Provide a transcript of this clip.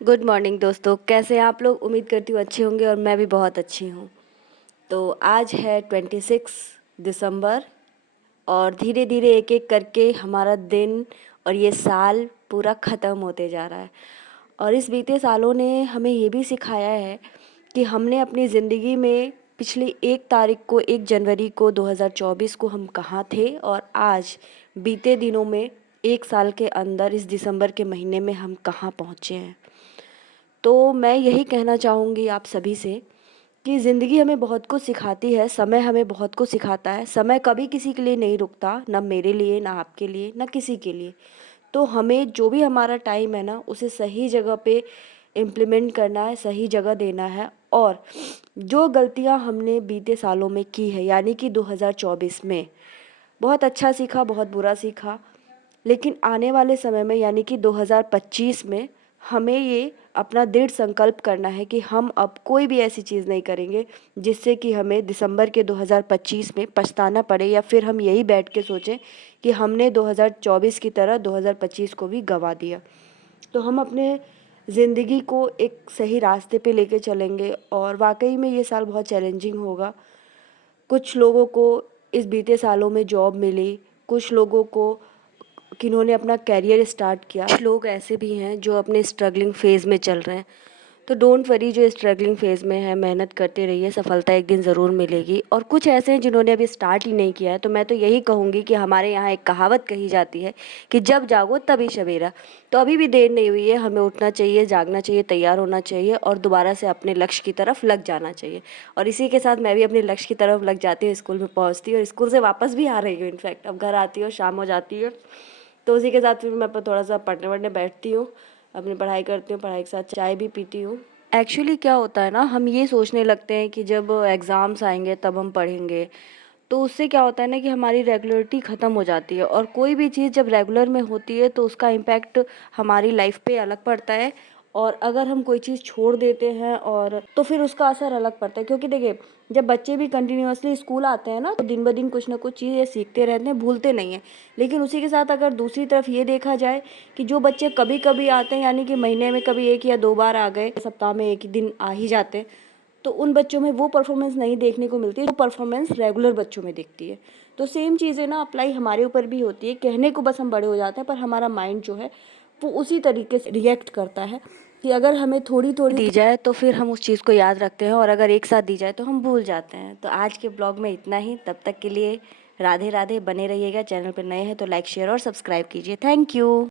Good morning दोस्तों, कैसे हैं आप लोग। उम्मीद करती हूँ अच्छे होंगे और मैं भी बहुत अच्छी हूँ। तो आज है 26 दिसंबर और धीरे धीरे एक एक करके हमारा दिन और ये साल पूरा ख़त्म होते जा रहा है। और इस बीते सालों ने हमें ये भी सिखाया है कि हमने अपनी ज़िंदगी में पिछली 1 तारीख को 1 जनवरी को 2024 को हम कहाँ थे और आज बीते दिनों में 1 साल के अंदर इस दिसंबर के महीने में हम कहाँ पहुँचे हैं। तो मैं यही कहना चाहूँगी आप सभी से कि ज़िंदगी हमें बहुत कुछ सिखाती है, समय हमें बहुत कुछ सिखाता है। समय कभी किसी के लिए नहीं रुकता, ना मेरे लिए, ना आपके लिए, ना किसी के लिए। तो हमें जो भी हमारा टाइम है ना, उसे सही जगह पे इम्प्लीमेंट करना है, सही जगह देना है। और जो गलतियाँ हमने बीते सालों में की है, यानी कि 2024 में, बहुत अच्छा सीखा, बहुत बुरा सीखा। लेकिन आने वाले समय में यानी कि 2025 में हमें ये अपना दृढ़ संकल्प करना है कि हम अब कोई भी ऐसी चीज़ नहीं करेंगे जिससे कि हमें दिसंबर के 2025 में पछताना पड़े, या फिर हम यही बैठ के सोचें कि हमने 2024 की तरह 2025 को भी गंवा दिया। तो हम अपने ज़िंदगी को एक सही रास्ते पे लेके चलेंगे और वाकई में ये साल बहुत चैलेंजिंग होगा। कुछ लोगों को इस बीते सालों में जॉब मिली, कुछ लोगों को किन्होंने अपना करियर स्टार्ट किया, कुछ लोग ऐसे भी हैं जो अपने स्ट्रगलिंग फेज़ में चल रहे हैं। तो डोंट वरी, जो स्ट्रगलिंग फेज़ में है मेहनत करते रहिए, सफलता एक दिन ज़रूर मिलेगी। और कुछ ऐसे हैं जिन्होंने अभी स्टार्ट ही नहीं किया है, तो मैं तो यही कहूँगी कि हमारे यहाँ एक कहावत कही जाती है कि जब जागो तभी सवेरा। तो अभी भी देर नहीं हुई है, हमें उठना चाहिए, जागना चाहिए, तैयार होना चाहिए और दोबारा से अपने लक्ष्य की तरफ लग जाना चाहिए। और इसी के साथ मैं भी अपने लक्ष्य की तरफ लग जाती हूँ, स्कूल में पहुँचती हूँ और स्कूल से वापस भी आ रही हूँ। इनफैक्ट अब घर आती हूँ, शाम हो जाती है, तो उसी के साथ फिर मैं थोड़ा सा पढ़ने वढ़ने बैठती हूँ, अपनी पढ़ाई करती हूँ, पढ़ाई के साथ चाय भी पीती हूँ। एक्चुअली क्या होता है ना, हम ये सोचने लगते हैं कि जब एग्ज़ाम्स आएंगे तब हम पढ़ेंगे, तो उससे क्या होता है ना कि हमारी रेगुलरिटी ख़त्म हो जाती है। और कोई भी चीज़ जब रेगुलर में होती है तो उसका इम्पैक्ट हमारी लाइफ पे अलग पड़ता है। और अगर हम कोई चीज़ छोड़ देते हैं और तो फिर उसका असर अलग पड़ता है। क्योंकि देखिए, जब बच्चे भी कंटिन्यूअसली स्कूल आते हैं ना, तो दिन ब दिन कुछ ना कुछ चीज़ें सीखते रहते हैं, भूलते नहीं हैं। लेकिन उसी के साथ अगर दूसरी तरफ ये देखा जाए कि जो बच्चे कभी कभी आते हैं, यानी कि महीने में कभी 1 या 2 बार आ गए, सप्ताह में 1 ही दिन आ ही जाते हैं, तो उन बच्चों में वो परफॉर्मेंस नहीं देखने को मिलती, जो परफॉर्मेंस रेगुलर बच्चों में दिखती है। तो सेम चीज़ें ना अप्लाई हमारे ऊपर भी होती है। कहने को बस हम बड़े हो जाते हैं, पर हमारा माइंड जो है वो उसी तरीके से रिएक्ट करता है कि अगर हमें थोड़ी थोड़ी दी जाए तो फिर हम उस चीज़ को याद रखते हैं, और अगर एक साथ दी जाए तो हम भूल जाते हैं। तो आज के ब्लॉग में इतना ही। तब तक के लिए राधे राधे, बने रहिएगा। चैनल पर नए हैं तो लाइक, शेयर और सब्सक्राइब कीजिए। Thank you.